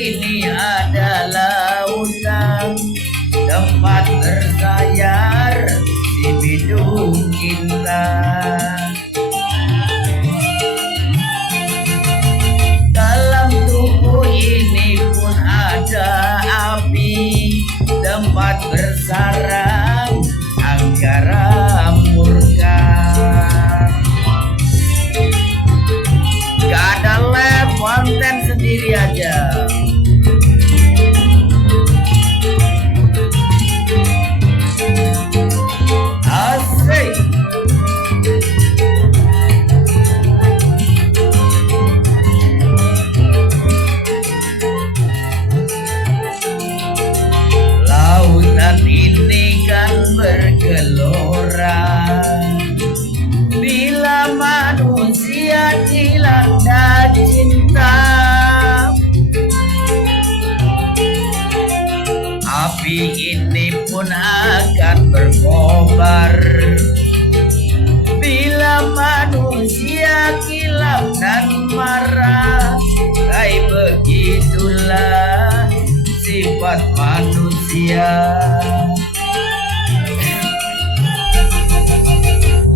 ini adalah lautan tempat bersayar di bidung cinta. Dalam tubuh ini pun ada api, tempat bersarang anggara murka. Gak ada lab, konten sendiri aja. Asik. Lautan ini kan bergelora bila manusia dilanda cinta. Api ini pun akan berkobar bila manusia kilap dan marah. Kayak begitulah sifat manusia.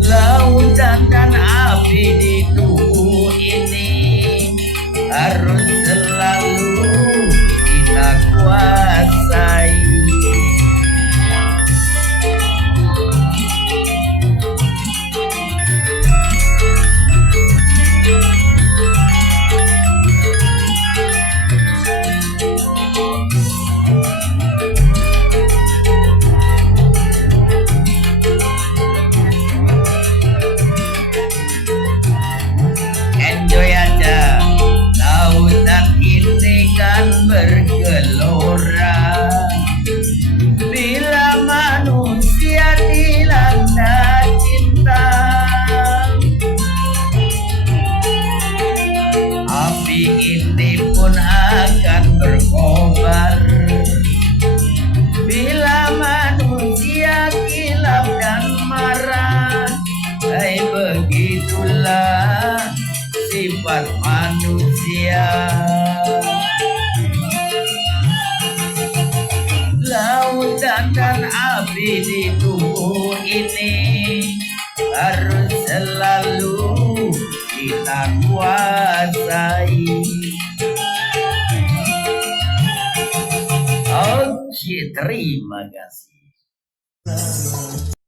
Lautan dan api di tubuh ini harus selalu kita kuasai. Enjoy aja, lautan ini kan bergelora bila manusia dilanda cinta. Api ini pun akan berkobar bila manusia kilap dan marah. Kayak begitulah sifat manusia. Lautan dan api di tubuh ini harus selalu kita kuasai. Oke, terima kasih.